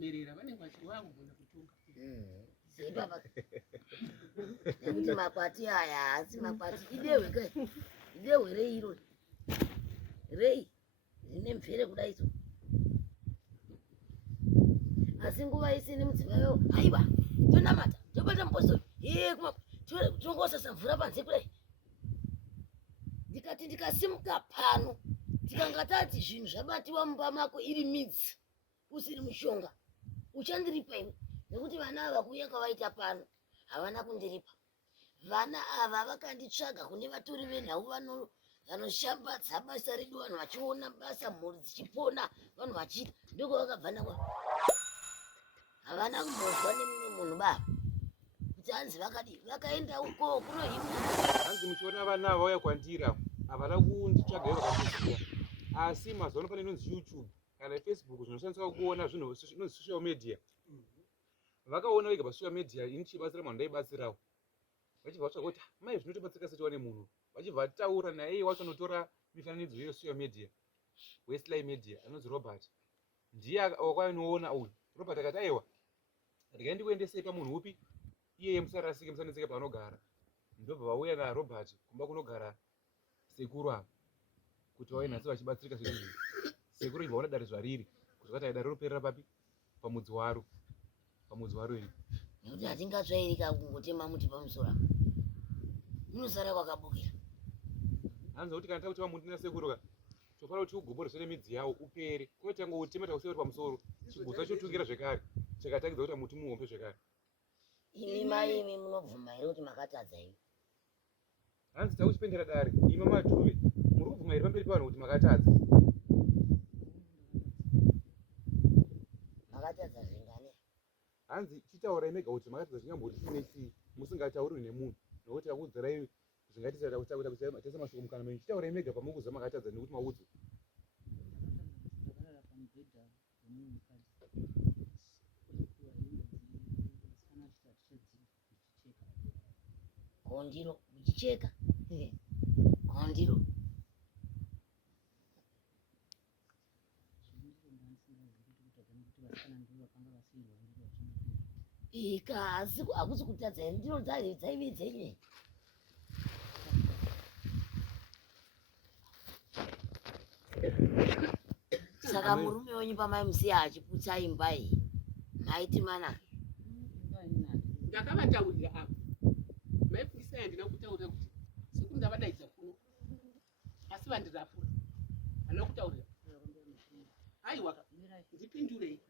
kuremerera vanenge vachiwangu bona kutunga. Baba. Nekuti makwati aya asi makwati idewe kai. Idewe rei iro. Rei dzine mfere kudai so. Asi nguva isini mudzimayo haiwa. Tonamata, tobata mposo. Kuma tongosa samvura panze kudai. Ndikati ndikasimuka pano. Tikangatati zvinhu zvabatiwa mumba mako iri midzi. Usiri mushonga. Uchandiripa iwe. Nekuti vana ava kuuya kwavaita pano havana kundiripa. Vana ava vakanditsvaga kune vatori venhau vanoshambadza basa redu, vanhu vachiona basa, mhuri dzichipona, vanhu vachiita. Ndiko vakabva nakwa. Havana kumbozwa nemumwe munhu baba kuti hanzi vakadii, vakaenda uko kunohimwa. Hanzi muchiona vana vauya kwandira havana kunditsvaga ivo vakandisiya. Asi mazuva ano pane inonzi YouTube kana Facebook zvinoshandiswa kuona zvinhu inonzi social media. Vakaona vega pasocial media ini chibatsira mwana ndaibatsirawo. Vachibva vatsvaga kuti mai zvinotobatsika seti wane munhu. Vachibva vataura naye wacho notora mifananidzo iyo social media. Sly Media anonzi Robert. Ndiye wakanoona uyu. Robert akati aiwa. Ndikaendi kuendesei pamunhu upi? Iye musarasike musanetseke paanogara. Ndobva vauya naRobert kumba kunogara sekuru apa. Kuti vauye nhasi vachibatsirika sezvizvi. Sekuru ibva ona dare zvariri. Kusvika dare roperera papi? Pamudzi waro. Pamudzi waro ini. Nekuti hatingatsvairika kungotema muti pamusoro. Munosara kwakabukira. Hanzi kuti kana takuti vamuti nasekuru tofanira kuti ugobhoreswe nemidzi yawo upere. Kwete tangotema takusewera pamusoro. Chigutsa chotungira zvekare. Chakatangidza kuti muti muhombe zvekare. Imi mai imi munobvuma here kuti makatadza iwe? Hanzi takuchipendera dare. Imi madhuve muri kubvuma here pamberi pavanhu kuti makatadza? Makatadza zvingane. Hanzi chitaurai mega kuti makatadza zvingamboti chinei musingatauri nemunhu. Nokuti takuudzirai zvingatisa takuita mashoko mukana menyu. Chitaurai mega pamukuziva makatadza nekuti maudzwa. Kondiro muchicheka. Kondiro. Asi hakusi kutadza ndiro dzaive dzenye. Saka murume wenyu pamaimusiya achiputsa imba iyi maiti mana. Ndakavataurira apa. Maipurisa yandina kutaurira kuti sekuru ndavadaidza kuno. Asi vandirapura. Handina kutaurira. Aiwa ndipindurei.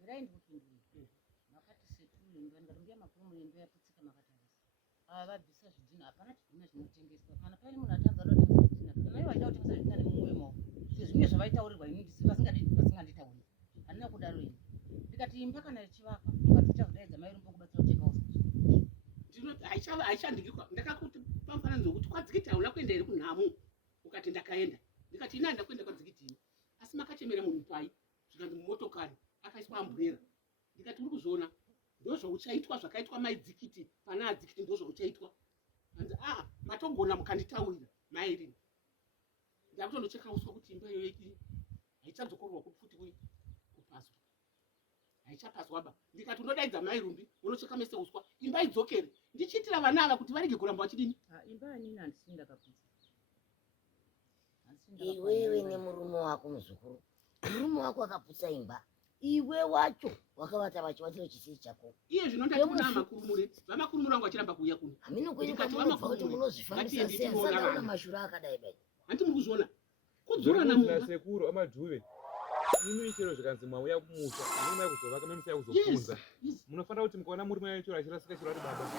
Makati setulu ndarungia makuru mulendo yaputsika makatarisa. Vabvisa zvidhina hapana chidhina chinotengeswa. Kana paine munhu atanza anotengesa zvidhina. Kana ivo vaida kutengesa zvidhina nemumwe maoko. Zvimwe zvavaitaurirwa ini vasinganditaurira. Handina kudaro ini. Ndikati imba kana ichivakwa mungatoita kudaidza mai rumbo kubatsira kucheka usiku. Haichandikikwa. Ndakakuti pamufananidzo wokuti kwadzikiti hauna kuenda here kunhamu. Ukati ndakaenda. Ndikati ina handina kuenda kwadzikiti. Asi makachemera munhu pai. Zvikanzi mumotokari akaiswa amburera. Ndikati uri kuzviona ndozvouchaitwa zvakaitwa maidzikiti pana adzikiti ndozvouchaitwa. Hanzi matogona mukanditaurira mairi. Ndakutondocheka uswa kuti imba iyoyo haichadzokorwa futi kupaswa. Haichapaswaba. Ndikati unodaidza mai rumbi unocheka mese uswa. Imba idzokere. Ndichiitira vana ava kuti varege kuramba vachidini. Imba yanini handisi ndakaputsa. Iwewe nemurume wako muzukuru. Murume wako akaputsa imba. Iwe wacho wakavata vachivatiro chisiri chako. Iye zvinondati kuna makurumure. Vamakurumure wangu vachiramba kuuya kuno. Hamino kwenye kwamunobva kuti munozvifambisa sei saka mashura akadai bai. Hanti muri kuzviona. Kudzura na sekuru amadhuve. Imi chero zvikanzi mwauya kumusha. Murume kuzovaka memusa kuzofunza. Munofanira kuti mukaona murume wacho achirasika chiro ati baba.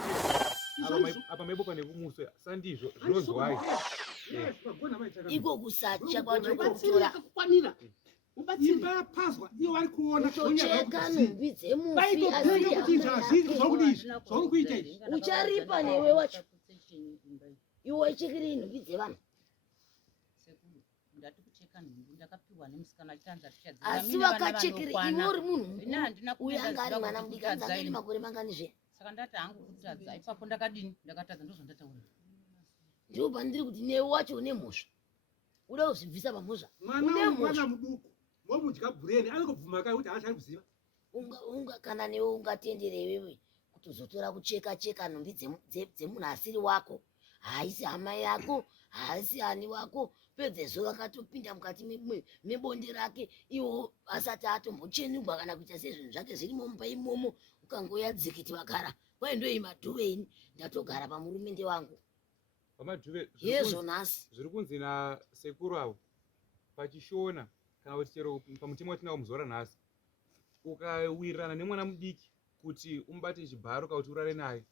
Apa maiboka nekumuswa sandizvo zvinozwai. Iko kusacha kwacho kutora kukwanira. Imba paswa iyo vari kuona kucheka nhumbi dzemufi ucharipa newe wacho iwe waichekere nhumbi dzevanhu asi vakachekere iwe uri munhu uyo anga ari mwana mudikanzi anga ine makore mangani zve saka ndati hangu kutadza ipapo ndakadini ndakatadza ndozvandataura ndiwo pandiri kuti newe wacho une mhosva uda kuzvibvisa pamhosva une mhosva muduku womudya bhureni anongobvuma kai kuti haachari kuziva unga kana newe ungatendere wewe kutozotora kucheka nhumbi dzemunhu asiri wako, haisi hama yako, haisi ani wako, pedze zuva akatopinda mukati mebonde rake iwo asati atombochenugwa kana kuita sezvinhu zvake zvirimo mumba imomo, ukangoya dzikiti vagara kwai ndoi madhuveni ndatogara pamurumende wangu pamadhuve yezo nhasi zviri kunzi nasekuru avo pachishona kana kuti chero pamutemo watinawo muzora nhasi, ukawirirana nemwana mudiki kuti umubate chibharo kana kuti urare naye,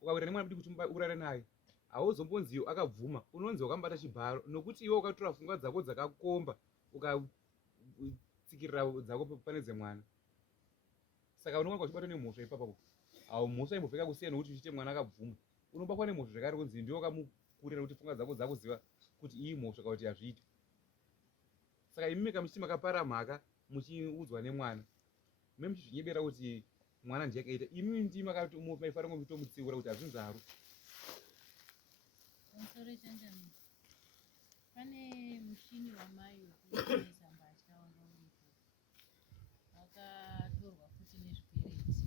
ukawirirana nemwana mudiki kuti urare naye, hauzombonziwo akabvuma, unonzi wakambata chibharo, nokuti iwe ukatora pfungwa dzako dzakakomba ukatsikirira dzako pane dzemwana. Saka unowanikwa uchibatwa nemhosva ipapo. Mhosva imbopfeka kusiyana nokuti uchite mwana akabvuma, unobatwa nemhosva zvakare kunzi ndiwe wakamukurira kuti pfungwa dzako dzakuziva kuti iyi mhosva kana kuti hazviiti. Saka imi muchiti makapara mhaka muchiudzwa nemwana, imi muchizvinyebera kuti mwana ndiye akaita, imi ndi maifanira kungomutsiura kuti hazvinzi haro. Pamusoro chanjani, pane mushini wamai wekutenesa mbatya wanga uripo, wakatorwa futi nezvikwereti.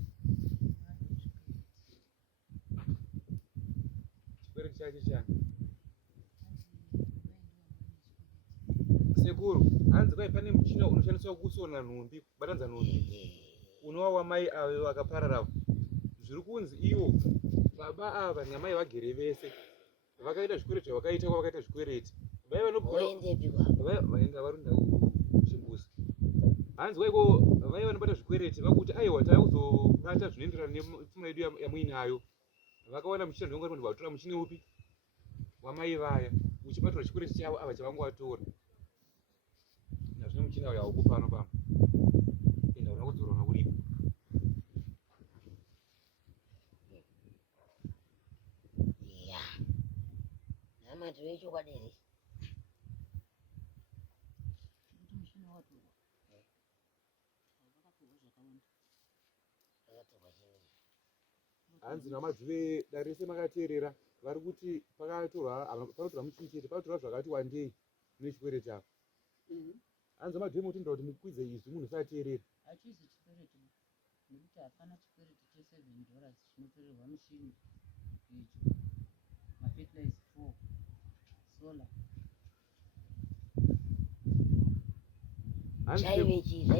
Chikwereti chake chani? Sekuru, hanzi kwai pane muchina unoshandiswa kusona nhumbi, kubatanidza nhumbi, unova wamai avo vakaparara. Zviri kunzi ivo baba ava namai vagere vese vakaita zvikwereti zvavakaita kwavakaita zvikwereti, vaenda varunda kuchimbuzi. Hanzi waiko vai vanobata zvikwereti vakuti aiwa taakuzobata zvinoenderana nepfuma yedu yamuinayo, vakawana muchina ndongooti vatora muchini upi wamai vaya uchibatirwa chikwereti chavo ava chavangovatora. Nazvino muchina uyo haupo pano pamba enda una kudzorona uripo. Namati wechokwadi Kuti mushina watorwa. Vakatorwa zvakawanda. Hanzi namadhuve dare rese makateerera vari kuti panotorwa muchini chete, panotorwa zvakati wandei nechikwereti apa. Hanzi namadhuve mutendera kuti mukwidze izvi munhu usateerera. Hachizi chikwereti nekuti hapana chikwereti $7 chinotorerwa mushini pedyo. Mafertilizer 4 solar.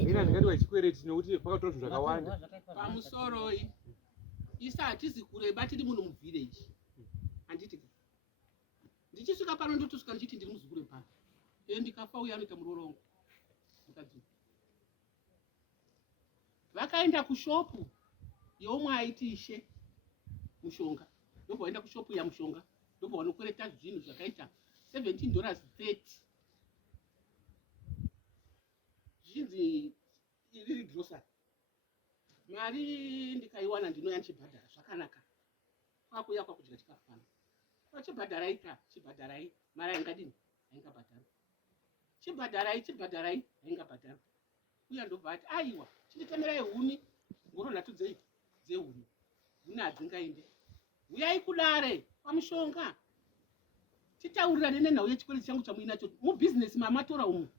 Ina ndingati wechikwereti nokuti pakatorwa zvinhu zvakawanda. Pamusoro isa hatizi kureba tiri muno muvillage. Handiti ndichisvika pano ndotosvika ndichiti ndiri muzukuru pano. Ndikafa uya anoita murorongo. Ndikadzoka. Vakaenda kushopu yomwe aiti Ishe mushonga. Ndobva vaenda kushopu ya mushonga. Ndobva vanokwereta zvinhu zvakaita $17.30. Zvinzi iri grocery. Mari ndikaiwana ndinoya ndichibhadhara zvakanaka. Kwakuya kwakudya chikafu pano. Chibhadharai mari aingadini haingabhadharwa. Chibhadharai haingabhadharwa. Uya ndobva ati aiwa chinditemerai huni ngoro nhatu dzehuni. Huni hadzingainde. Uyai kudare pamushonga. Titaurirane nenhau yechikwereti changu chamuinacho. Mubhizinesi mamatora umu.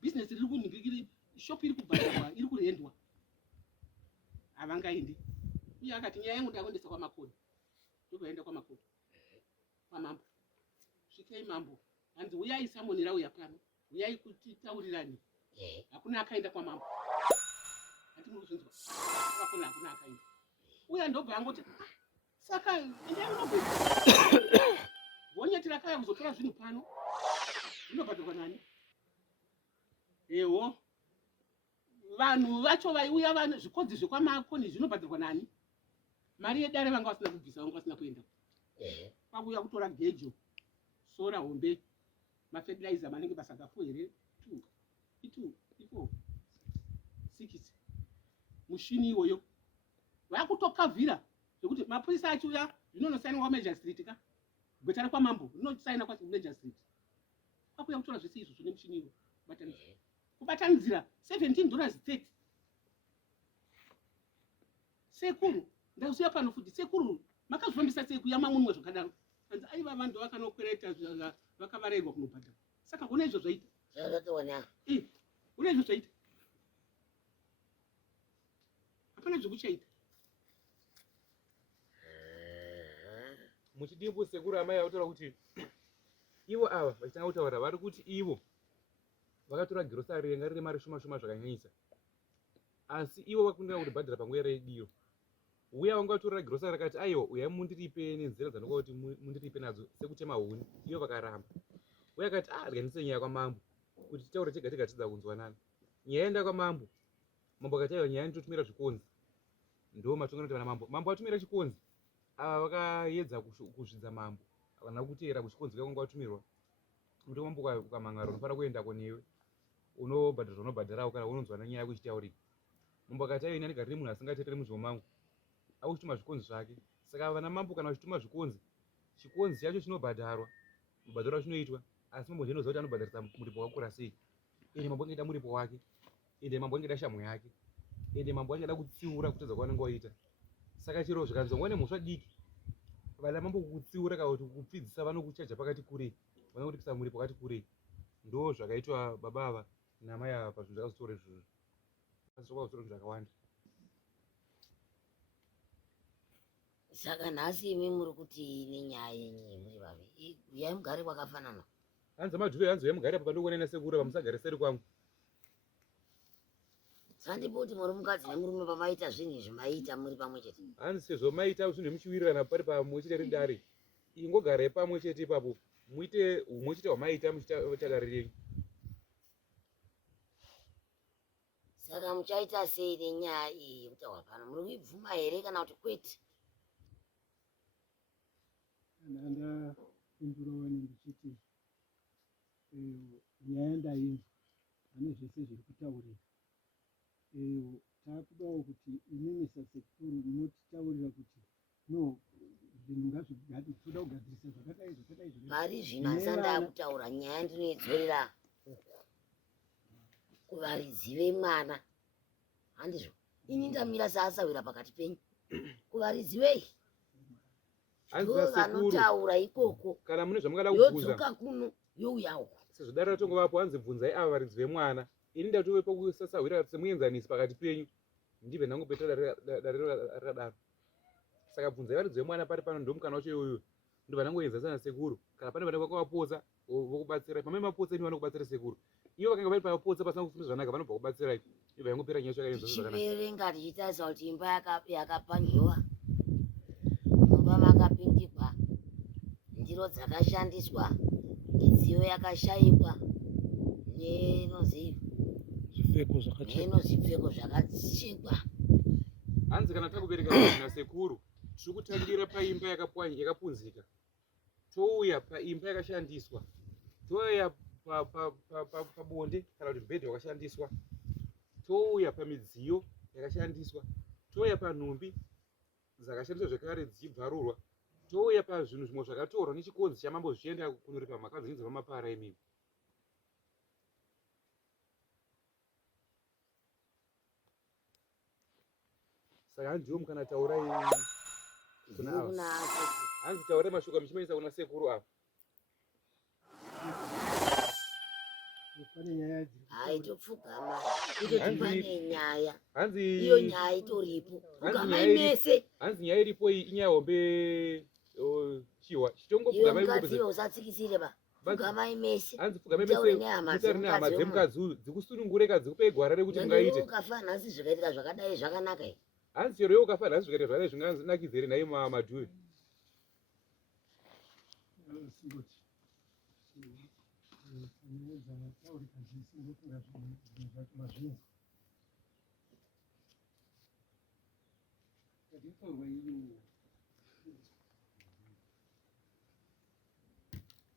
Bhizinesi riri kunhingirira, shopu iri kubhadharwa, iri kuendwa. Havangaindi. Uye akati nyaya yangu ndakuendesa kwamakoni. Ndokuenda kwamakoni. Kwamambo. Svikei mambo. Hanzi uyai samonera uya pano. Uyai kuti taurirane. Hakuna akaenda kwamambo. Hati muri kuzvinzwa. Kwakona hakuna akaenda. Uya ndobva angoti saka ndinobva. Vonyetera kaya kuzotora zvinhu pano. Zvinobhadharwa nani? Ewo. Vanhu vacho vaiuya vanhu zvikodzi zvekwamakoni zvinobhadharwa nani? Mari yedare vanga vasina kubvisa, vanga vasina kuenda. Kwakuya kutora gejo, sora hombe, mafertilizer manenge basagapo here 2, 4, 6. Mushini iwoyo. Vakutokavhira zvekuti mapurisa achiuya zvinonosainwa kwaMajor Street ka. Gwetare kwamambo rinosaina kwaMajor Street. Kwakuya kutora zvese izvo zvine mushini iwo. Kubatanidzira $17.30. Sekuru ndauziya pano futi sekuru makazvifambisa sei kuyama munwe zvakadaro. Hanzi aiva vanhu vakanokwereta vakavarerwa kunobhadhara. Saka kuna izvo zvaita. Zvatoona. Kuna izvo zvaita. apana zvekuchaita. muchidimbo sekuru amai autaura kuti ivo ava vachitanga kutaura vari kuti ivo vakatora girosari renga rine mari shoma shoma zvakanyanyisa, asi ivo vakunda kuti bhadhara panguva redio. Uya vangatorera girosari rakati aiwa uyai mundiripe nenzira dzanokuva kuti mundiripe nadzo sekutema huni, ivo vakaramba. Uya akati rganise nyaya kwamambo kuti titaure tega tega tidza kunzwanana. Nyaya yaenda kwamambo, mambo akati aiwa nyaya nditotumira zvikonzi. Ndo matongo kuti mambo atumira chikonzi, ava vakaedza kuzvidza mambo kana kuteera kuchikonzi kwanga watumirwa. Kuti mambo ukamangara unofanira kuendako newe unobhadhara unobhadharawo kana unonzwana nyaya yako ichitaurika. Mambo akati aiwa inani gari munhu asingateereri muzhimo mangu akuchituma zvikonzi zvake. Saka vana mambo kana vachituma zvikonzi, chikonzi chacho chinobhadharwa, mubhadharo chinoitwa, asi mambo ndinoziva kuti anobhadharisa muripo wakakura sei. Ende mambo angida muripo wake, ende mambo angida shamhu yake, ende mambo angida kutsiura kutadza kwavanenge waita. Saka chero zvikanzongwa nemhosva diki, vana mambo kutsiura kana kuti kupfidzisa vanokuchaja pakati kurei, vanokutipisa muripo wakati kurei. Ndo zvakaitwa baba ava namai ava pazvinhu zvakazotora izvozvo. Zvakazotora zvakawanda. Saka nhasi imi muri kuti nenyaya yenyi muri vaviri, uyai mugare kwakafanana. Hanzi madhuve, hanzi uyai mugare apa pandokuonai nasekuru apa, musagare seri kwangu. Sandipoti muri mukadzi nemurume pamaita zvinhu izvi maita muri pamwe chete. Hanzi sezvo maita zvinhu zvemuchiwirirana pari pamwe chete ridare, ingogarai pamwe chete ipapo, muite humwe chete hwamaita muchita dare renyu. Saka muchaita sei nenyaya iyi yekutaura pano? Muri kuibvuma here kana kuti kwete? Ndapindurawo ndichiti nyaya ndainzwa, pane zvese zviri kutaurira. Takudawo kuti inini sasekuru munotitaurira kuti no zvinhu ngazvigadi, toda kugadzirisa zvakadai zvakadai. Pari zvino asanda kutaura nyaya ndinoidzorera kuvaridzi vemwana. Handizvo ini ndamira saasawira pakati penyu, kuvaridzi vei ndo vanotaura ikoko, kana mune zvamungada kubvunza yodzoka kuno youyawo. sezvo dare ratongovapo, hanzi bvunzai ava varidzi vemwana. Ini ndatove pakusasawira semuenzanisi pakati penyu, ndibve ndangopeta dare rakadaro. Saka bvunzai varidzi vemwana pari pano, ndo mukana wacho iyoyo ndobva ndangoenzasana sekuru. Kana pane vanenge vakavapotsa vokubatsirai, pamai mapotsa ini vanokubatsira sekuru. Ivo vakanga vari pavapotsa pasina kufunda zvakanaka vanobva kubatsirai, ndobva yangopera nyaya yakaenzwa zvakanaka. Tichiverenga tichitarisa kuti imba yakapanyiwa, mumba makapindikwa, ndiro dzakashandiswa, midziyo yakashayikwa, nezvipfeko zvakachekwa. Hanzi kana takubereka nasekuru, tiri kutangira paimba yakapunzika, touya paimba yakashandiswa, touya pabonde kana kuti mubhedha wakashandiswa, touya pamidziyo yakashandiswa, touya panhumbi dzakashandiswa zvekare dzichibvarurwa, touya pazvinhu zvimwe zvakatorwa nechikonzi chamambo zvichienda kunoripa mhaka dzinenge dzavamapara imi. Saka handiwo mukana taurai kuna ava. Hanzi taurai mashoko muchimaisa kuna sekuru ava. Pane nyaya haitopfugama kutoti pane nyaya, Hanzi iyo nyaya itoripo, pfugamai mese. Hanzi nyaya iripo iyi inyaya hombe chihwa Iwe mukadzi iwe usatsikisire ba, pfugamai mese. Hanzi pfugamai mese mutari nehama dzemukadzi dzikusunungureka dzikupei gwara rekuti mungaite. Ukafa nhasi zvikaitira zvakadai zvakanaka here? Hanzi chero iwe ukafa nhasi zvikaitira zvakadai zvinganakidza here naye madhuwe?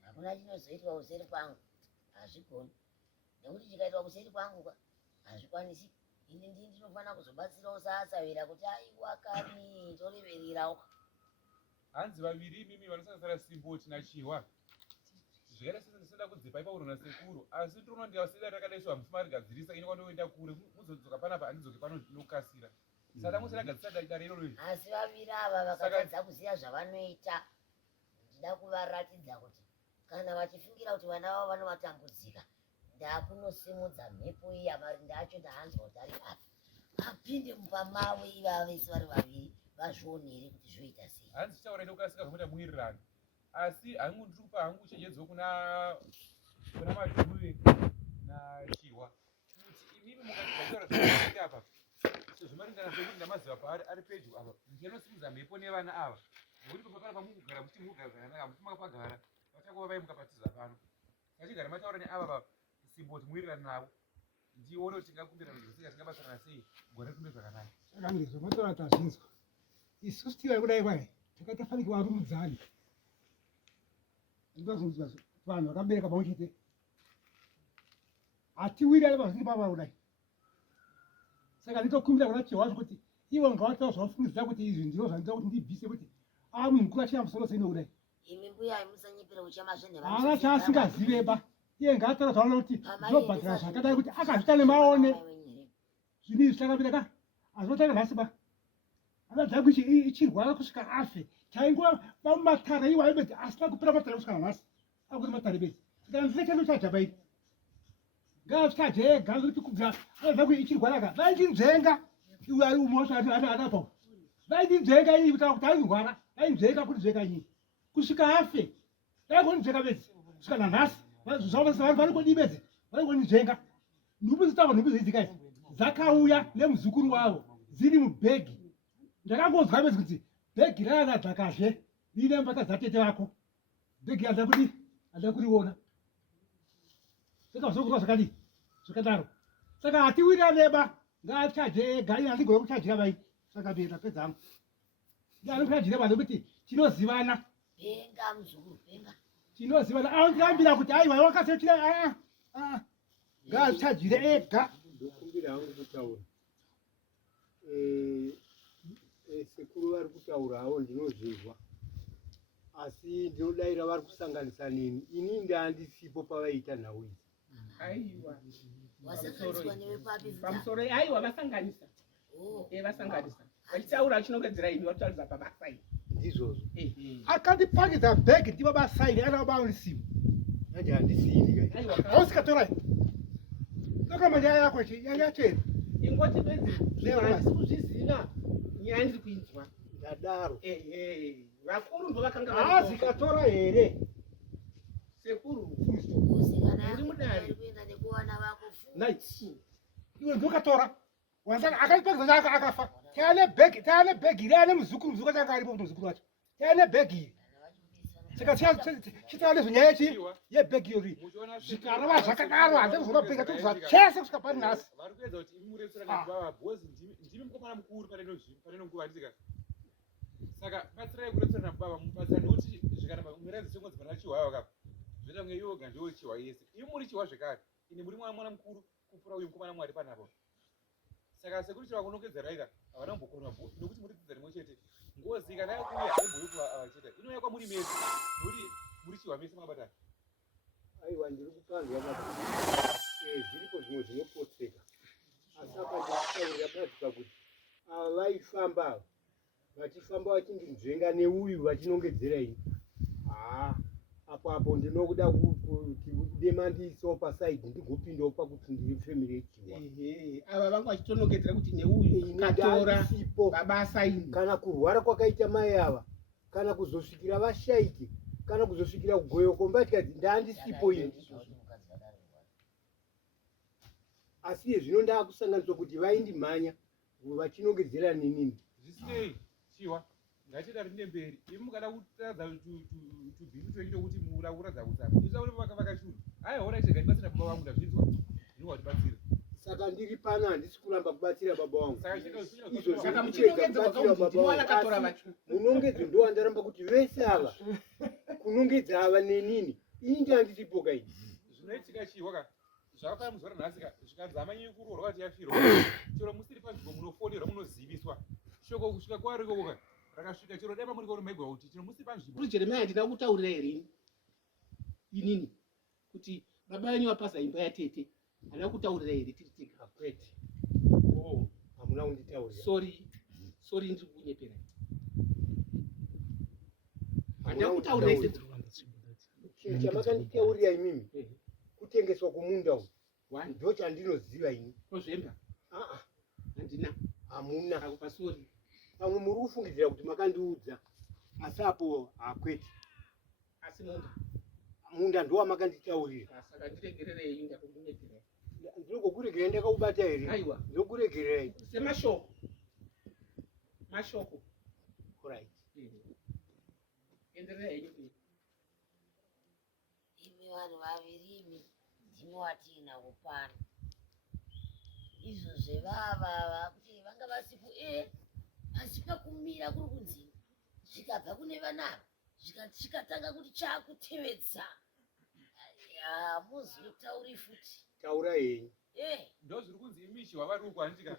Hakuna chinozoitwa kuseri kwangu, hazvigoni. Nekuti chikaitwa kuseri kwangu hazvikwanisi. Ini ndinofanira kuzobatsirawo saasawira kuti aiwa kani torevererawo. Hanzi vaviri imimi vanosanganisira Simboti naChihwa zvikaita sezvisada kudzipa ipauro nasekuru, asi tinoona ndikasida rakadaiswa hamusima rigadzirisa, ini kwandoenda kure muzodzoka panapa handidzoke pano nokasira. Saka musada gadzirisa dare iroro. Asi vaviri ava vakatadza kuziva zvavanoita. Ndida kuvaratidza kuti kana vachifungira kuti vana vavo vanovatambudzika, ndakunosimudza mhepo iyi amarinda acho ndahanzwa kuti ari apa. vapinde mumba mavo ivava vese vari vaviri vazvionere kuti zvoita sei. Hanzi tichaura ine ukasika zvinoita muwirirano. Asi hangu ndiri kupa hangu chenjedzo kuna Madhuve naChihwa kuti imimi mukataura zvakanaka apa sezvimaringana sekuti ndamaziva paari ari pedyo apa ndichinosimudza mhepo nevana ava nokuti papana pamukugara muti mugara zvakanaka muti makapagara vachakuva vai mukapatiza pano ngachigara mataura neava simboti muwirirano navo ndione kuti tingakumbirana zvosei tingabatsirana sei gore rikumbe zvakanaka. Saka ndizvomataura tazvinzwa isusu tiva kudai kwai takatafanikwa varumbdzani ndozvinzwa vanhu vakabereka pamwe chete hatiwirani pazviri pava kudai. Saka nditokumbira kuna Chihwa kuti ivo ngavataura zvavafungidzira kuti izvi ndizvo zvandida kuti ndibvise kuti munhu mukuru achina musoro seino kudai. Imi mbuya musanyepera uchamazve haana chaasingaziveba iye ngaataura zvanoona kuti zvinobhadhara zvakadai kuti akazvita nemaone zvinii zvichakapira ka hazvinotanga nhasi ba anadza kuti ichirwara kusvika afe chainguva vamumatare iwayo bedzi asina kupera matare kusvika nhasi akuti matare bedzi saka ndine chando chajabairi ngaasvika jega kuti kubvira anadza kuti ichirwara ka vaichinzvenga iwe ari umosha adapo vaichinzvenga iyi kutaura kuti airwara vainzvenga kuti zvenga iyi kusvika afe daikonizvenga bedzi kusvika nanhasi vari kodi bedzi vari konizvenga nhumbi dzitaurwa nhumbi dzeidzikai dzakauya nemuzukuru wavo dziri mubhegi ndakangonzwa bedzi kuti bhegi raana dzakazve rine mbata dzatete vako bhegi hada kuriona saka zvokurwa zvakadii zvakadaro saka hatiwiraneba ngaachaje ega ine handigone kuchajira vai saka bhera pedzangu ndiani kuchajira vanhu kuti tinozivana Benga mzukuru benga. tinozivana aundirambira kuti aiwa wakasechira ngaachaجire ega ndokumbira hangu kutaura sekuru vari kutaura havo ndinozvizwa asi ndinodaira vari kusanganisa nini ini ndandisipo pavaita nhau idzi. Aiwa. Wasanganiswa newepapi Pamusoro aiwa vasanganisa. Vasanganisa. Vachitaura chinogadzira ini vataridza pabasa ini. Ndizvozvo. akandipakidza bhegi ndivabasaini ana vabaunisimu Andi handisini kai. ausikatorai dokamanya yako yachena Ingoti bedzi. Ndisi kuzviziva. Nyaya ndiri kuinzwa. Ndadaro. Vakuru ndo vakanga haazikatora here sekuru. usikana Ndi mudari. kuenda nekuwana vako night iwe ndokatora wasaka akandipakidza chaka akafa taane bhegi riane muzukuru changa aripo kuti muzukuru wacho taane bhegi saka chitaane zvenyaya yebhegi yori zvikarava zvakadaro hanze kuzonapeka tokuza chese kusvika pari nhasi vari kuedza kuti imuretsera baba bhozi ndimi mukomana mukuru panenonguva handisika saka batsirai kuretsera baba mubatsira nekuti zvikanamba muredzi sengodzi pana Chihwa vakapa zvoita kunge yoga ndiwo Chihwa yese imi muri Chihwa zvekare ini muri mwana mukuru kupfuura uyu mukomana mwari panapo saka sekuti Chihwa kunokedzeraika havana kumbokona nokuti muri dzidza rimwe chete ngozi kana yakuya aimbouya avacheta inouya kwamuri mese nokuti muri Chihwa mese makabatana. Aiwa ndiri kupanzwa zviripo zvimwe zvinopotseka asi akanditaurira padzika kuti ava vaifamba vachifamba vachindinzvenga neuyu vachinongedzera ini apo ndinokuda kuti demandiisawo pasaidi ndigopindawo pakuti ndiri femiri yeChihwa. Ava vanga vachitonongedzera kuti neuyu katora babasa ini. Kana kurwara kwakaita mai ava kana kuzosvikira vashaiki kana kuzosvikira kugoyoko mbatikadzi ndandisipo ini asi zvino ndaakusanganiswa kuti vaindimhanya vachinongedzera ninini. Zvisinei Chihwa ngatienda tine mberi imi mukada kutaradza tubhiru toito kuti murakuradza kutsapa isa uri vakashuru aiona chega ndibatsira baba vangu ndazvinzwa ndinova kutibatsira saka ndiri pano handisi kuramba kubatsira baba vangu izvo Saka zvirikuedza kubatsira baba vangu asi munongedzi ndo wandaramba kuti vese ava kunongedza ava nenini ini ndandisipo kaini zvinoitika Chihwa ka zvakafana muzora nhasika zvikadzama nyinyi kurorwa kuti yafirwa chero musiri panzvimbo munofonerwa munoziviswa shoko kusvika kwarikoka rakasvika chero dai pamuri koromegwa kuti chero musiri panzvimbo Kuri Jeremiah ndina kutaurira here inini kuti baba venyu vapasa imba yatete handina kutaurira here tiri tega akwete hamuna kunditaurira sorry ndiri kunyepera handina kutaurira here chinhu chamakanditaurira imimi kutengeswa kumunda uyu ndo chandinoziva ini tozvemba handina hamuna akupa sori pamwe muri kufungidzira kuti makandiudza asi apo hakwete asi munda ndowamakanditaurira saka ndiregererei ndakundinegerei ndinokuregerai ndakakubata here aiwa ndinokuregerai semashoko right endererai henyu imi vanhu vaviri ndimi watinavo pano izvo zvevava kuti vanga vasipo asi pakumira kuri kunzi zvikabva kune vanava zvikatanga kuti chaakutevedza hamuzotauri futi taura henyu ndo zviri kunzi imishi wavari kukwanditika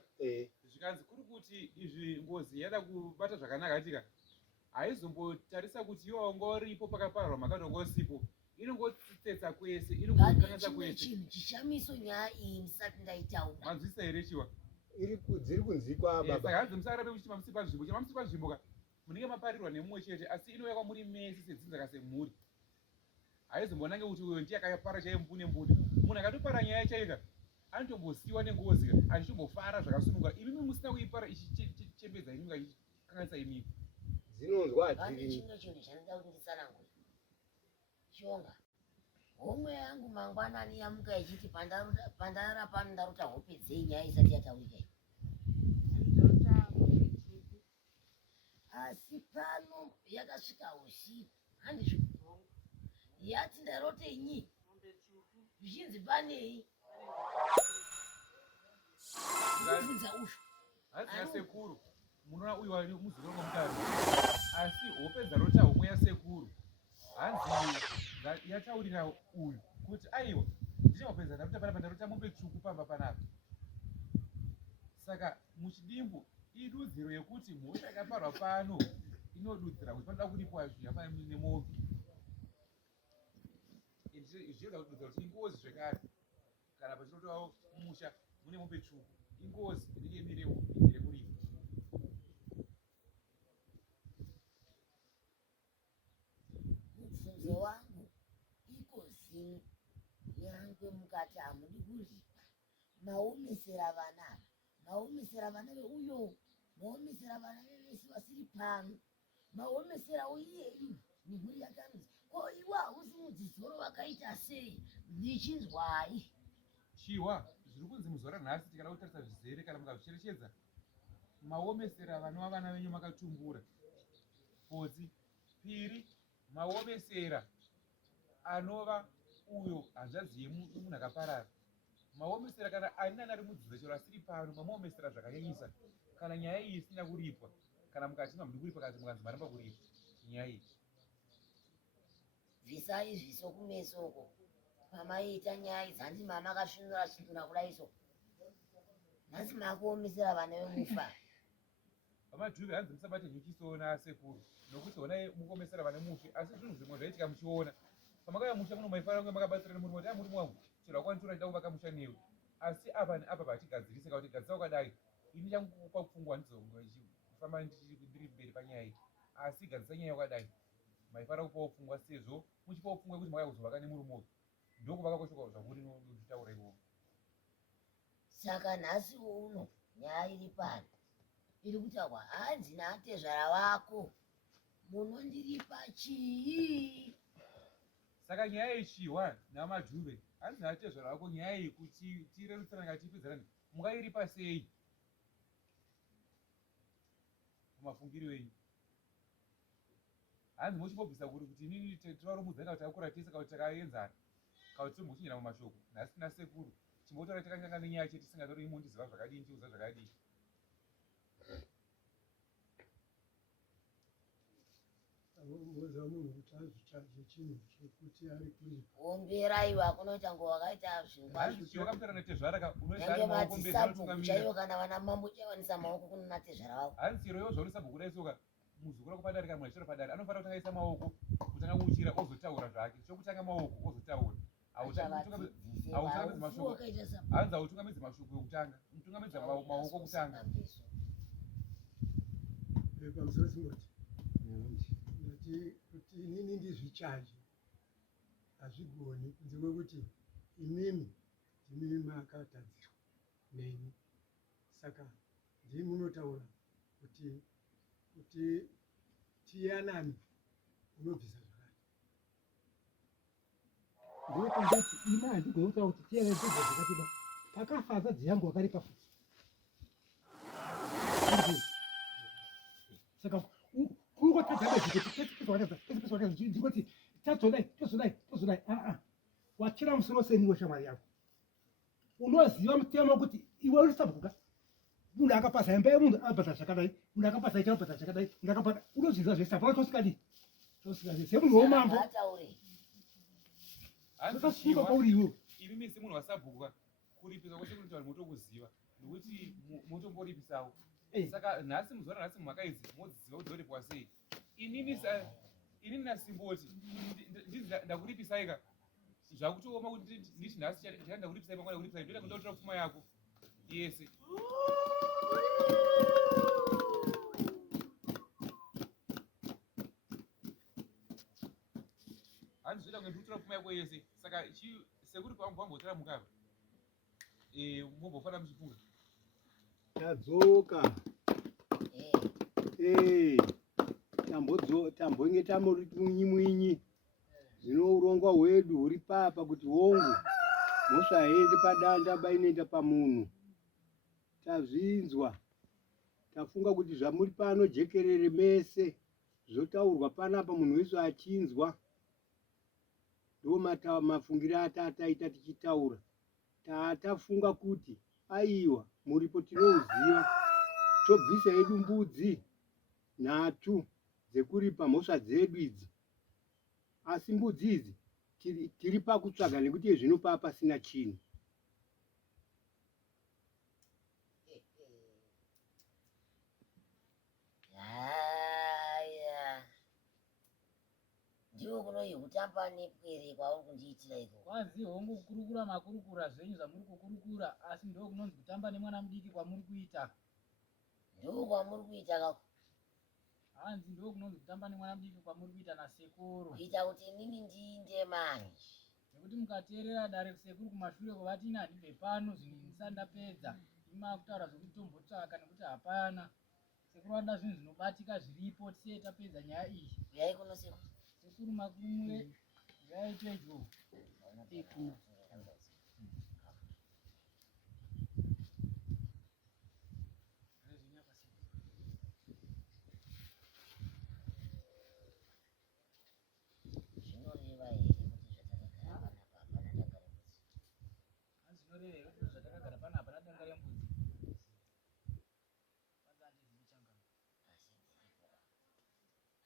zvikanzi kuri kuti izvi ngozi yada kubata zvakanaka tika haizombotarisa kuti iwo ngoripo pakapararwa makatongosipo inongotsetsa kwese inongokanganisa kwese chinhu chishamiso nyaya iyi ndisati ndaitaura manzwisa here chiwa dziri kunzikwa baba saka hanzi musarabe muchitima musipa nzvimbo chama musipa nzvimbo ka munenge maparirwa nemumwe chete asi inouya kwamuri mese sedzinzaka semhuri haizombonange kuti uyo ndiye akapara chaiye mbune mbune munhu akatopara nyaya chaika anotombosiyiwa nengozi achitombofara zvakasununga imimi musina kuipara ichichembedza imimi kachikanganisa imimi dzinonzwa pane chimwe chinhu chanida kuti nditsanangure shonga homwe yangu mangwanani yamuka ichiti pandarara pano ndarota hope dzei nyaya isati yataurika asi pano yakasvika usiku handizvo yati ndarotenyi zvichinzi panei ndibvunza usho hanzi yasekuru munoona uyu wani muzuro nomutano asi hope dzarota homwe yasekuru hanzi yataurira uyu kuti aiwa ndichingopedza ndaruta panapa ndarota mombe tsvuku pamba panapa saka muchidimbu idudziro yekuti mhosva yakaparwa pano inodudzira kuti panoda kuripo zvakafanana nemombe zvichirega kududzira kuti ingozi zvekare kana pachinotovawo musha mune mombe tsvuku ingozi inenge mirewo iri kuripo mubvunzo wangu ikozini nyangwe mukati hamudi kuripa maomesera vanava maomesera vana veuyo maomesera vana vevesi vasiri pano maomesera uyeyu nemhuri yakanzi ko iwe hausi mudzizoro vakaita sei ndichinzwai chiwa zviri kunzi muzora nhasi tikada kutarisa zvizere kana mukazvicherechedza maomesera vanova vana venyu makatumbura podzi piri maomesera anova uyo hanzvadzi yemunhu akaparara maomesera kana ani nani ari mudzidzo chero asiri pano mamuomesera zvakanyanyisa kana nyaya iyi isina kuripwa kana mukatima muri kuripa kati mukanzi maramba kuripa nyaya iyi bvisai zviso kumesoko pamaita nyaya dzanzi mama akasvinura svinura kudaiso nhasi makuomesera vana vemufa pamadhuve hanzi musabate nyuchisoona sekuru nokuti honai mukuomesera vane mufi asi zvinhu zvimwe zvaitika muchiona pamakauya musha muno maifanira kunge makabatsirana murume kuti murume wangu chero akwanditora ndida kuvaka musha newe asi apa neapa pachigadzirisika kuti gadzisa ukadai ini changukupa pfungwa ndizofamba ndiri mberi panyaya iyi asi gadzisa nyaya yakadai maifanira kupawo pfungwa sezvo muchipawo pfungwa kuti makauya kuzovaka nemurume uyu ndokuvaka kweshoka zvakuri nozvitaura ivovo saka nhasi uno nyaya iri pano iri kutaurwa hanzi naatezvara vako munondiripa chii saka nyaya ichiwa namadhuve hanzi naatezvara vako nyaya iyi kuti tirerutsana ngatipedzerani mungairipa sei mumafungiro enyu hanzi mochimbobvisa kuri kuti inini tivaromudzana kuti takura tese kauti takaenzana kauti tomboshinyira mumashoko nhasi nasekuru chimbotora takanyanga nenyaya chete tisingatori imondiziva zvakadii ndiuza zvakadii mboza munhu kuti azvitsvaje chinhu chekuti ari kuripa omberaiwa kunoita ngo wakaita zvingwazviwakamutora netezvaraka nange madzisabhuku chaivo kana vana mambo chaiwanisa maoko kunona tezvara vavo hanzi chero ivo zvaurisa isoka muzukuru kupadari kana mwachiro padari anofanira kutanga isa maoko kutanga kuchira ozotaura zvake chokutanga maoko ozotaura hanzi hautungamidzi mashoko ekutanga mutungamidza maoko kutanga pamusoro simboti ndati kuti inini ndizvichaje hazvigoni kunze kwekuti imimi ndimimi makatadzirwa neni saka ndimunotaura kuti tiyanani unobvisa zvakati ndopangati ina handigokutaura kuti tiyanani ndobva zvakatiba pakafa azadzi yangu wakaripa futi saka kungotadzamezvikuti ndingoti tozodai wachira musoro seniwe shamwari yako unoziva mutemo kuti iwe uri sabhuka munhu akapasa imba yemunhu abhadha zvakadai munhu akapasa icha abhadha zvakadai munhu akapasa unozviziva zvese apana tosikadi semunhu womambo zvakasuka kwauri iwewe imi semunhu wasabhuka kuripisa kwese kunoti vanhu motokuziva nokuti motomboripisawo saka nhasi muzuva ranhasi mumhaka idzi modziziva kuti doripwa sei inini nasimboti ndakuripisaika zvakutooma kuti nditi nhasi chaenda kuripisai pangwana kuripisai ndoda kundotora pfuma yako yese handizoda kunge ndikutora pfuma yako yese saka sekuri kwambotora mukava mombofana muchipfuura tadzoka tambonge tamuri mwinyi zvino urongwa hwedu huri papa kuti hongu musaende padanda bainoenda pamunhu tazvinzwa tafunga kuti zvamuri pano jekerere mese zvotaurwa panapa munhu wese achinzwa ndo mafungire atataita tichitaura tafunga kuti aiwa muripo tinouziva tobvisa edu mbudzi nhatu dzekuripa mhosva dzedu idzi asi mbudzi idzi tiri pakutsvaga nekuti zvino pasina chinhu ndiwo kunoyi kutamba nepwere kwauri kundiitira iko kwazi hongu kukurukura makurukura zvenyu zvamuri kukurukura asi ndo kunonzi kutamba nemwana mudiki kwamuri kuita ndo kwamuri kuita kako hanzi ndo kunonzi kutamba nemwana mudiki kwamuri kuita nasekuru kuita kuti inini ndiinde mani nekuti mukateerera dare kusekuru kumashure kwavati ina handibve pano zvinhu ndisandapedza imakutaura zvokuti tombotsvaka nekuti hapana sekuru vanoda zvinhu zvinobatika zviripo tisee tapedza nyaya iyi uyai kuno sekuru sekuru makumwe uyai pedyo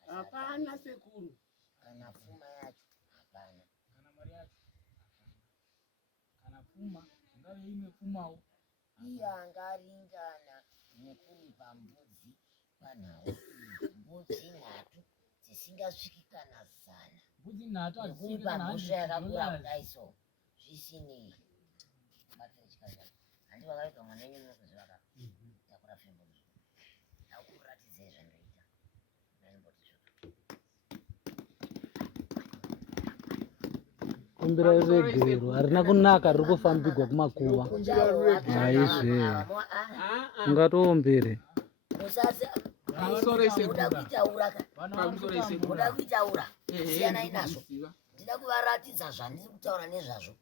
hapana sekuru kana pfuma yacho hapana kana mari yacho kana pfuma ingave imwe pfumawo iye angaringana nekuripa mbudzi panhau mbudzi nhatu dzisingasviki kana zana mbudzi nhatu nekuripa mhosva yakakura kudai so zvisinei batechikaza handi vakaita mwana wenyu nokuzivaka takura fimbo ndakuratidzei zvandoita kumbira regero harina kunaka riri kufambigwa kumakuva haizve ungatoombere muda kuitaura siyanai nazvo ndida kuvaratidza zvandiri kutaura nezvazvo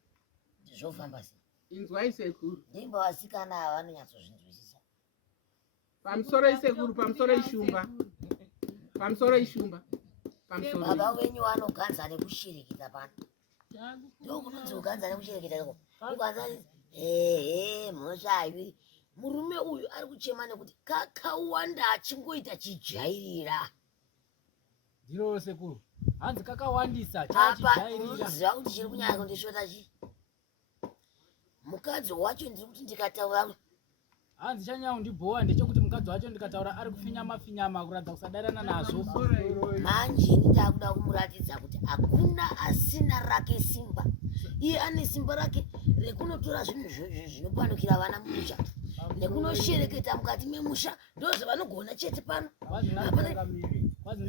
ndizvofamba sei inzwai sekuru ndimba vasikana ava vanonyatsozvinzwisisa pamusoro isekuru pamusoro ishumba pamusoro ishumba pamusoro baba wenyu vanoganza nekushereketa pano ndo kunonzi kuganza nekushereketa iko kuganza mhosva iviri murume uyu ari kuchema nekuti kakawanda achingoita chijairira ndiro sekuru hanzi kakawandisa apa unoziva kuti chiri kunyanya kundisvota chii mukadzi wacho ndiri kuti ndikataura hanzi chanyanya kundibhowa ndechekuti mukadzi wacho ndikataura ari kufinyama kuradza kusadarana nazvo manje nditakuda kumuratidza kuti hakuna asina rake simba iye ane simba rake rekunotora zvinhu zvinopanukira vana mumusha nekunoshereketa mukati memusha ndozvavanogona chete pano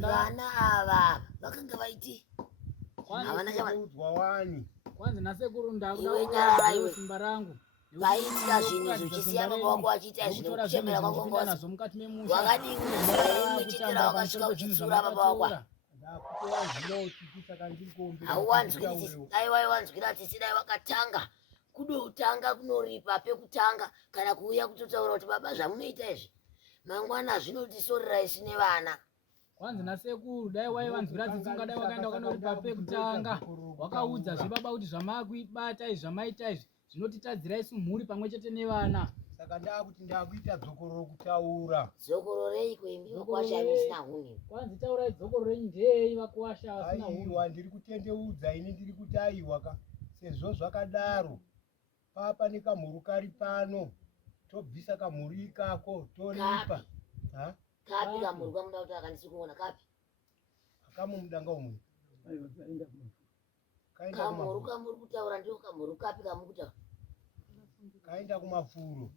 vana ava vakanga vaiti havana udzwa wani kwanzi nasekuru Iwe nyara ndakuda iwe. simba rangu vaitika zvinhu zvichisiya baba wako achiita zvinokuchemera kwakongoza nazvo mukati memusha wakadini imwe chetera wakasvika uchitsura baba wako hauwanzwiri dai waiwanzwira tsitsi dai wakatanga kudotanga kunoripa pekutanga kana kuuya kutotaura kuti baba zvamunoita izvi mangwana zvinotisorera isi nevana kwanzi nasekuru dai waivanzwira tsitsi ungadai wakaenda wakanoripa pekutanga wakaudza zvebaba kuti zvamakuibata izvi zvamaita izvi zvinotitadzira isu mhuri pamwe chete nevana saka ndakuti ndakuita dzokororo kutaura dzokororei kwemi vakuwasha musina huni kwanzi taurai dzokororei ndei vakuwasha vasina huni aiwa ndiri kutendeudza ini ndiri kuti aiwa ka sezvo zvakadaro papa nekamhuru kari pano tobvisa kamhuru ikako toripa kapi kamhuru kamuda kuti akandisi kuona kapi akamumudanga umwe kamhuru kamuri kutaura ndio kamhuru kapi kamukutaura kaenda kumafuro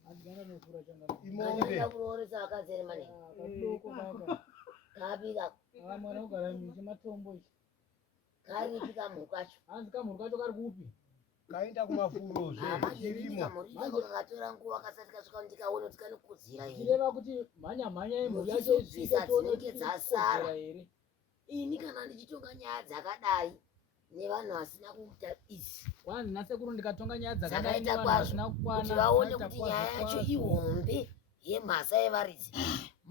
imoenda kurooresa akazere mane kapi mwana ugara miche matombo ichi karipi kamhuru kacho hanzi kamhuru kacho kari kupi kaenda kumafuro zvirimo kamhuru kakatora nguva kasati kasvika ndikaona kuti kanikudzira iri chireva kuti mhanya yemhuri yacho zvisa dzinenge dzasara ini kana ndichitonga nyaya dzakadai nevanhu vasina kuita idzi kwanzi nasekuru ndikatonga nyaya dzakaita kwazvo kuti vaone kuti nyaya yacho ihombe yemhasa yevaridzi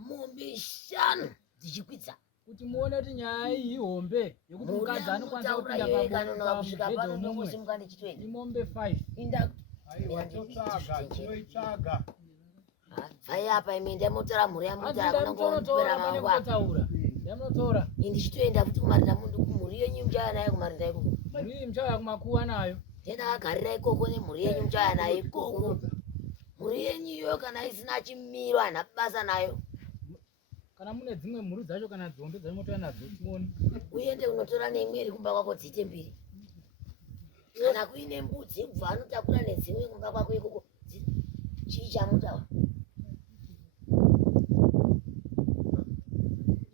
mombe 5 dzichikwidza kuti muone kuti nyaya iyi ihombe yekuti mukadzi anokwanisa kupinda pamumusimuka ndichitoenda imombe 5 tinoitsvaga vai apa ime ndamotora mhuri yamutorakona mangwataura ndamunotora ndichitoenda futi kumarinda mundu kumhuri yenyu muchaya nayo kumarinda ikoko mhuri iyi muchauya kumakuwa nayo ndendakagarira ikoko nemhuri yenyu muchaya nayo ikoko mhuri yenyu iyoyo kana isina chimiro hana basa nayo kana mune dzimwe mhuri dzacho kana dzombe dzaimotoya nadzo tione uende unotora neimwe iri kumba kwako dziite 2 kana kuine mbudzi kubva anotakura nedzimwe kumba kwako ikoko chii chamutaura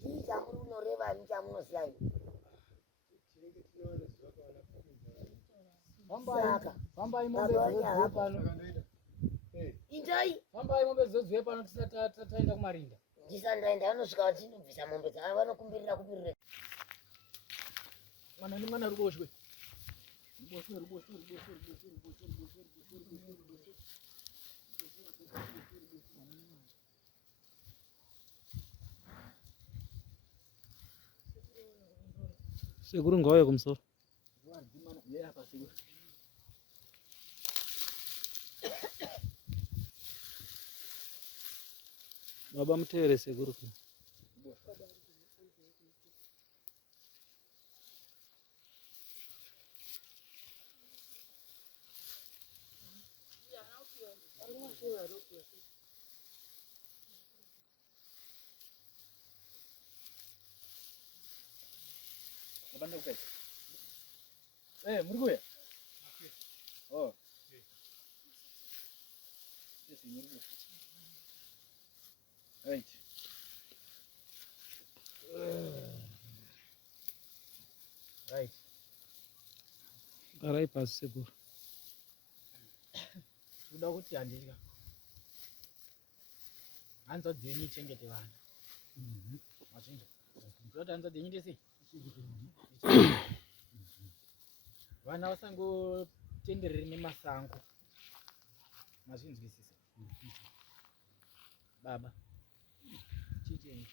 chii chamuri unoreva nichamunoziva fambai mombe dzodziwe pano indai fambai mombe dzodziwe pano tisati taenda kumarinda ndisandaenda vanosvika vatinobvisa mombe dzava vanokumbirira kupirire mwana ni mwana ruboshwe sekuru ngauye kumsoro baba muteere sekuru muri kuya oh yes muri kuya right right garai pasi sekuru tinoda kuti handika hanza dzenyu chengete vana machinja kuti hanza dzenyu ndese vana vasangotenderere nemasango mazvinzwisisa baba chicheni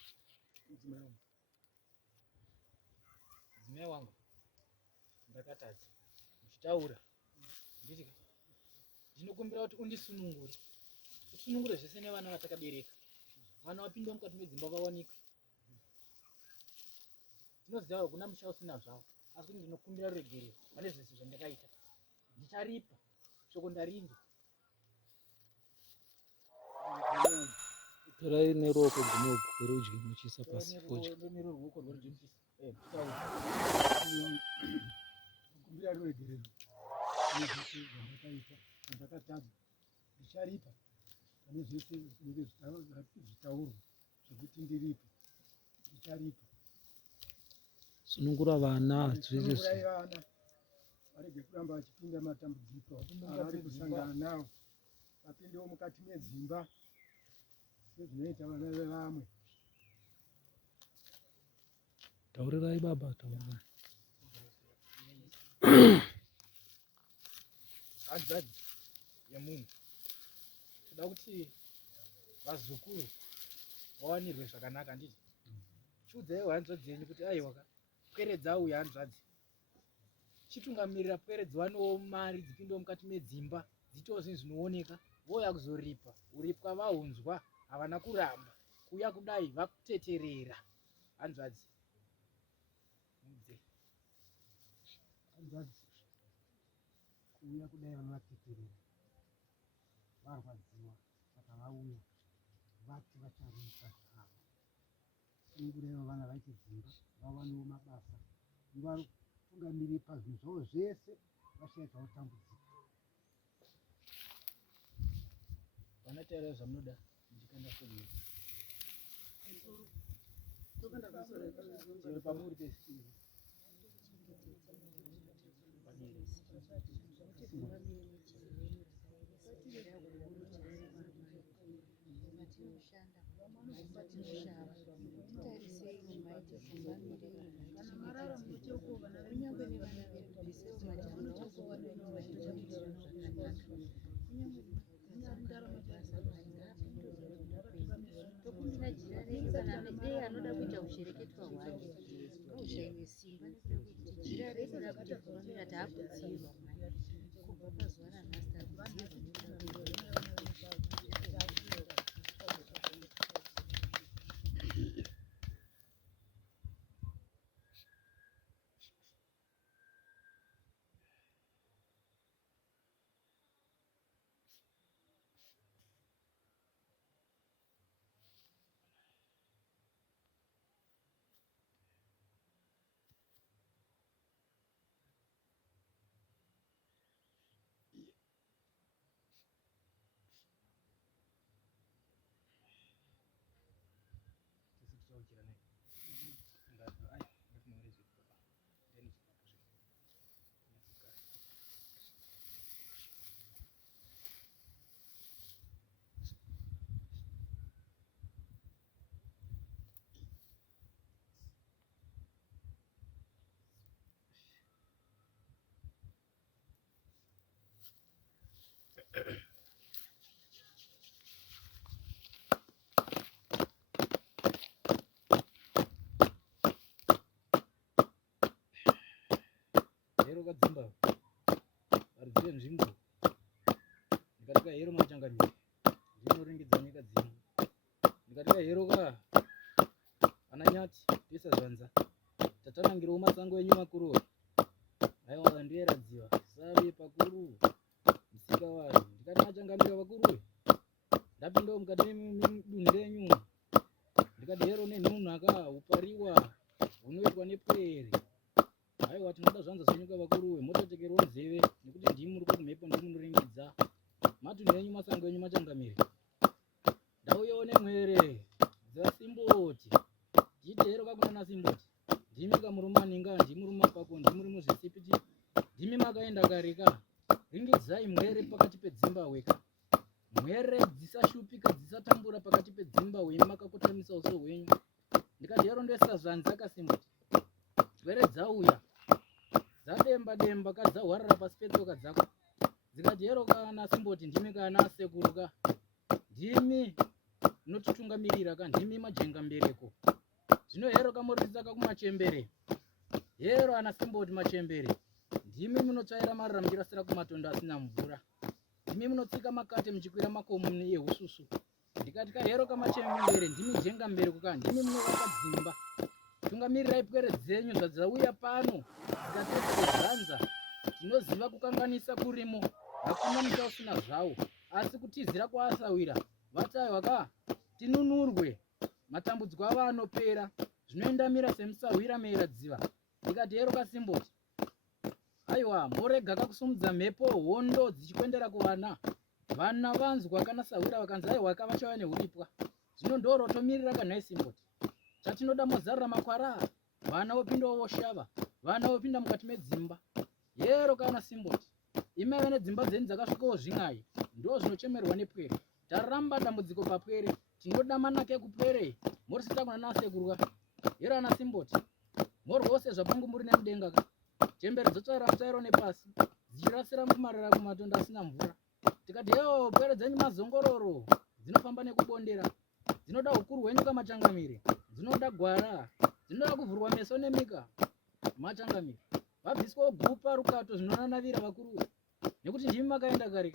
dzimai wangu ndakatadza uchitaura nditi ndinokumbira kuti undisunungure usunungure zvese nevana vatakabereka vana vapindwa mukati medzimba vawanikwe ndinoziva kuti kuna musha usina zvavo asi kuti ndinokumbira ruregerero pane zvese zvandakaita ndicharipa shoko ndarinzwa torai neruoko rwerudyi muchiisa pasi neruoko rwerudyi muchiisa kumbira ruregerero nezvese zvandakaita zvandakatadza ndicharipa pane zvese zvinenge zvitaurwa zvekuti ndiripe ndicharipa sunungura vana sunungurai vana varege kuramba vachipinda matambudziko avari kusangana nawo vapindewo mukati medzimba sezvinoita vana vevamwe. Taurirai baba, taurirai. Hanzvadzi yemunhu toda kuti vazukuru vawanirwe zvakanaka handiti. Chiudzai hanzvadzi yenyu kuti aiwa pweredzi auya hanzvadzi. Chitungamirira pweredzi wanewo mari dzipindewo mukati medzimba dzitiwo zvinhu zvinooneka. Voya kuzoripa uripwa vahunzwa havana kuramba kuuya kudai vakuteterera hanzvadzi. Hanzvadzi kuuya kudai vanovateterera varwadziwa saka vauya vati vacharipa zvavo. Ingudaiwo vana vaite dzimba vawanewo mabasa vatungamirire pazvinhu zvavo zvese vashaidza kutambudzika. Vanotaura zvamunoda ndikanda kuuya. Chero pamuri pese. Anoda kuita kushereketwa hwake ngaushaiwe simba nekuda kuti jira redu rakutifurumira taakudzirwa kubva pazuva ranhasi takudzirwa. Hero kadzimba aridziwe nzvimbo ndikatika hero machanganiro ndinoringidza nyika dzino ndikatika hero ka ananyati pesa zvanza tatanangirawo masango enyu makuru aiwa ndiyeradziwa save pakuru musika wanhu ndikati machangamira vakuru ndapindawo mukati medunhu renyu ndikati hero nenhunhaka upariwa hunoitwa nepwere. Aiwa tinoda zvanza zvenyuka vakuru mototekerwa nzeve nekuti ndimi muri kumhepo ndimunoringidza matunhu enyu masango enyu machangamiri. Ndauyawo nemwere dzasimboti tiite hero kakunana simboti ndimi kamurumaninga ndimi rumapako ndimuri muzvisipiti ndimi makaenda kareka ringidzai mwere pakati pedzimbabwe ka mwere dzisashupika dzisatambura pakati pedzimbabwe makakotamisa uso hwenyu. Ndikati hero ndoisa zvanza kasimboti mwere dzauya dzademba demba kadzahwarira pasi petsoka dzako dzikati hero kana simboti ndimi kana sekuru ka ndimi notitungamirira ka ndimi majenga mbereko zvino hero kamuridzaka kumachembere hero ana simboti machembere ndimi munotsvaira marira muchirasira kumatondo asina mvura ndimi munotsika makate muchikwira makomo ehususu. Ndikati ka hero kamachembere ndimi jenga mbereko ka ndimi munovaka dzimba tungamirirai pwere dzenyu zvadzauya pano dzikateedzanza tinoziva kukanganisa kurimo hakuna mucha usina zvawo asi kutizira kwaasawira vataiwa ka tinunurwe matambudziko avo anopera zvinoendamira semusawira meira dziva. Ndikati hero kasimboti aiwa morega kakusumudza mhepo hondo dzichikwendera kuvana vana vanzwa kana sawira vakanzi aiwa kavachauya neuripwa zvino ndorotomirira kanhai simboti chatinoda mozarira makwara vana vopindawo voshava vana vopinda mukati medzimba hero kana simboti imaive nedzimba dzenyu dzakasvikawo zving'ai ndo zvinochemerwa nepwere. Taramba dambudziko papwere, tinoda manake ekupwere. Morisita kuna nasekurwa. Yero ana simboti. Morwose zvapangu muri nemudenga ka. Chembere dzotsvaira mutsvairo nepasi. Dzichirasira mumarara kumatonda asina mvura. Tikati hewo pwere dzenyu mazongororo. Dzinofamba nekubondera. Dzinoda ukuru hwenyu kamachangamire. Dzinoda gwara. Dzinoda kuvhurwa meso nemika. Machangamire. Vabviswa gupa rukato zvinonanavira vakuru. Nekuti ndimi makaenda kare.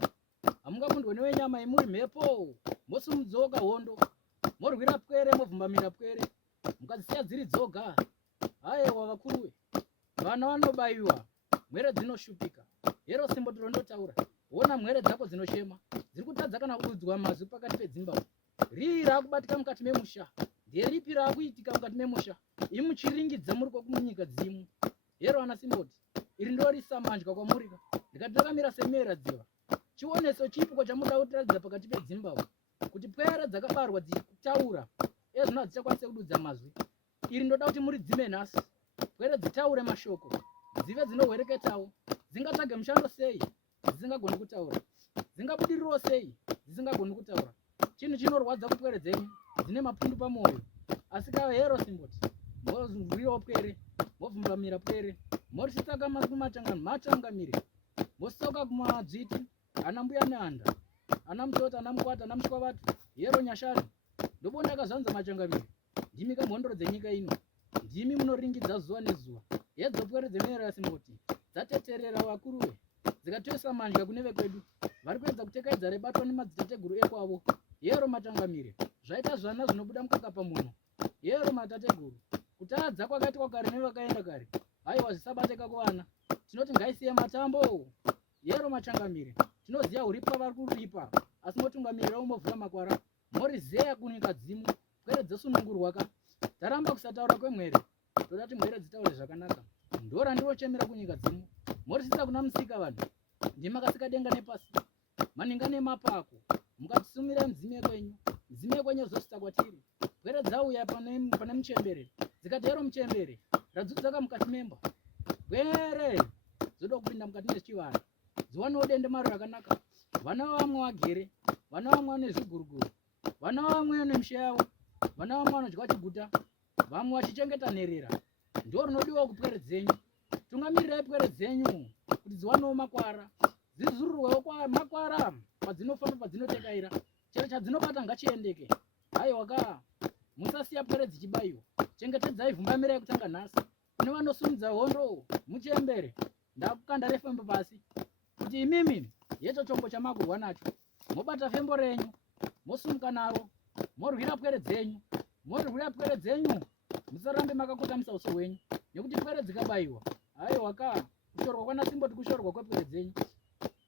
Hamungakundwe newenyama imuri mhepo. Mosumudzoka hondo. Morwira pwere movhumbamira pwere. Mukadzisiya dziri dzoga. Haiwa vakuruwe. Vana vanobayiwa. Mwere dzinoshupika. Yero simbo tirondotaura. Ona mwere dzako dzinoshema. Dziri kutadza kana kududzwa mazwi pakati peZimbabwe. Rii raakubatika mukati memusha. Nderipi raakuitika mukati memusha. Imi muchiringidza muri kwakumunyika dzimu. Yero ana simboti. Iri ndorisamanjwa kwamurika. Ndikati ndakamira semera dziva. Chioneso chipo chamuda kutiradza pakati peZimbabwe. Kuti pwere dzakabarwa dzichitaura. Ezvino hadzichakwanise kududza mazwi. Iri ndoda kuti muridzime nhasi. Pwere dzitaure mashoko. Dzive dzinohwereketawo. Dzingatsvage mushando sei? Dzisingagoni kutaura. Dzingabudiriro sei? Dzisingagoni kutaura. Chinhu chinorwadza kupwere dzenyu. Dzine mapundu pamwoyo. Asi kahero simboti. Mozvurirawo pwere. Movhumbamira pwere. Morisitaka machangamire. Mosoka kumadzviti. Ana mbuya neanda. Ana mutota, ana mukwata, ana mushwavatu. Yero nyashari. Ndobona akazvanza machangamire. Ndimi kamhondoro dzenyika ino. Ndimi munoringidza zuva nezuva. Hedzo pwere dzemera yasimboti. Dzateterera vakuruwe. Dzikatoisa manja kune vekwedu. Vari kuedza kutekaidza rebatwa nemadzitateguru ekwavo. Yero machangamire. Zvaita zvana zvinobuda mukaka pamunhu. Yero matateguru. Kutadza kwakati kwakare nevakaenda kare. Haiwa zvisabateka kuvana. Tinoti ngaisiye matambo. Yero machangamire. Tinoziya uripa vari kuripa. Asi motungamirirawo movhura makwara. Morizeya kunyika dzimu. Pwere dzosunungurwa ka. Taramba kusataura kwemwere. Toda kuti mwere dzitaure zvakanaka. Ndora ndirochemera kunyika dzimu. Morisisa kuna musika vanhu. Ndimakasika denga nepasi. Maninga nemapako. Mukatisumira mdzime kwenyu. Mdzime kwenyu zosita kwatiri. Pwere dzauya pane muchembere. Dzikatero muchembere. Radzudzaka mukati memba. Pwere zoda kupinda mukati mechivana. Dziwanewo dende maro rakanaka. Vana vamwe vagere. Vana vamwe vane zviguruguru. Vana vamwe vane misha yavo. Vana vamwe vanodya chiguta. Vamwe vachichengeta nherera. Ndo rinodiwa kupwere dzenyu. Tungamirirai pwere dzenyu kuti dziwanewo makwara. Dzizururwewo kwa makwara padzinofamba padzinotekaira. Chero chadzinobata ngachiendeke. Haiwa ka. Musasiya pwere dzichibayiwa. Chengetedzai vhumbamirai kutanga nhasi. Kune vanosumudza hondo muchembere. Ndakukanda refembo pasi. Kuti imimi yecho chombo chamakurwa nacho. Mobata fembo renyu. Mosumuka naro. Morwira pwere dzenyu. Morwira pwere dzenyu. Musarambe makakotamisa uso wenyu. Nekuti pwere dzikabayiwa. Haiwa ka. Kushorwa kwana simboti kushorwa kwepwere dzenyu.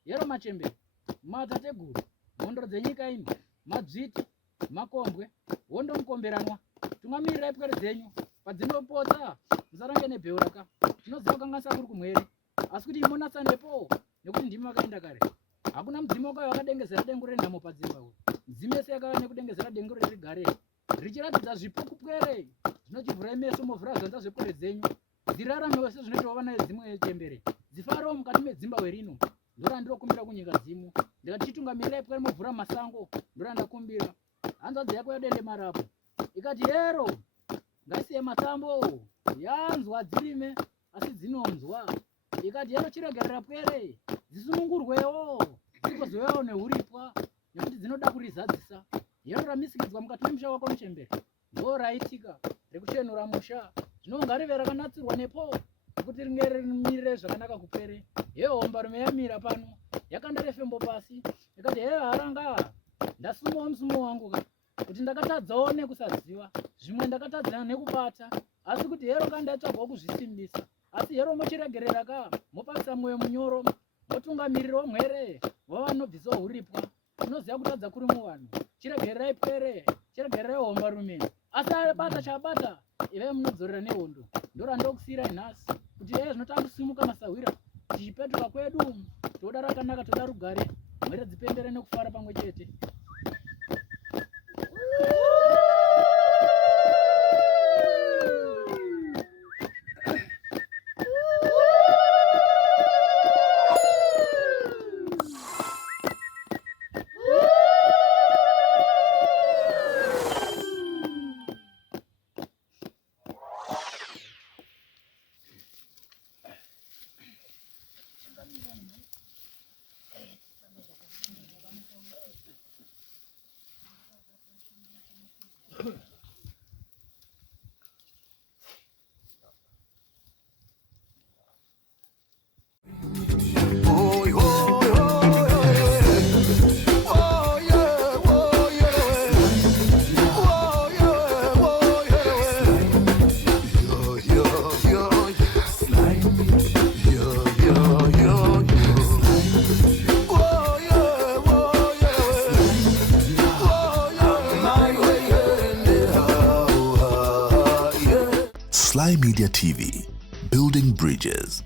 Yero machembere. Matateguru. Hondo dzenyika ino. Madzviti. Makombwe. Hondo mukomberanwa. Tungamirirai pwere dzenyu. Padzinopotsa. Musarange nebheura ka. Tinoziva kangasa kuri kumwere. Asi kuti imonatsanepo. Nekuti ndimi vakaenda kare. Hakuna mudzime wakayo wakadengezera dengu renhamo paZimbabwe. Mudzime yese yakauya nekudengezera dengu rerigare. Richiratidza zvipuku pwere. Zvinochivhurai meso movhura zvanza zvepwere dzenyu. Dziraramewo sezvinoitwa vana vedzimwe yechembere. Dzifarewo mukati meZimbabwe rino. Ndora ndirokumbira kunyika dzimu. Ndikati chitungamirirai pwere movhura masango. Ndora ndakumbira. Hanzvadzi yako yadende marapo. Ikati yero. Ngaisiye matambo. Yanzwa dzirime. Asi dzinonzwa. Ikati yero chiregerera pwere. Dzisunungurwewo. Dzikozovewo neuripwa. Nekuti dzinoda kurizadzisa. Yero ramisikidzwa mukati memusha wako muchembere. Ndo raitika. Rekuchenura musha. Zvinonga rive rakanatsirwa nepo. Kuti ringe rimirire zvakanaka kupwere. Yehomba rimeyamira pano. Yakanda refembo pasi. Ikati haranga. Ndasumawo musumo wangu ka. Kuti ndakatadzawo nekusaziva. Zvimwe ndakatadza nekubata. Asi kuti hero kandatsvagwa kuzvisimbisa. Asi hero mochiregerera ka. Mopavisa mwoyo munyoro. Motungamirirawo mwere. Vavanobvisawo huripwa. Tinoziva kutadza kuri muvanhu. Chiregererai pwere. Chiregererai homba rume. Asi abata chabata. Ive munodzorera nehondo. Ndora ndokusiyirai nhasi. Kuti zvinotanga kusimuka masahwira. Tichipetuka kwedu. Toda rakanaka, toda rugare. Mwere dzipembere nekufara pamwe chete. SlyMedia TV, building bridges.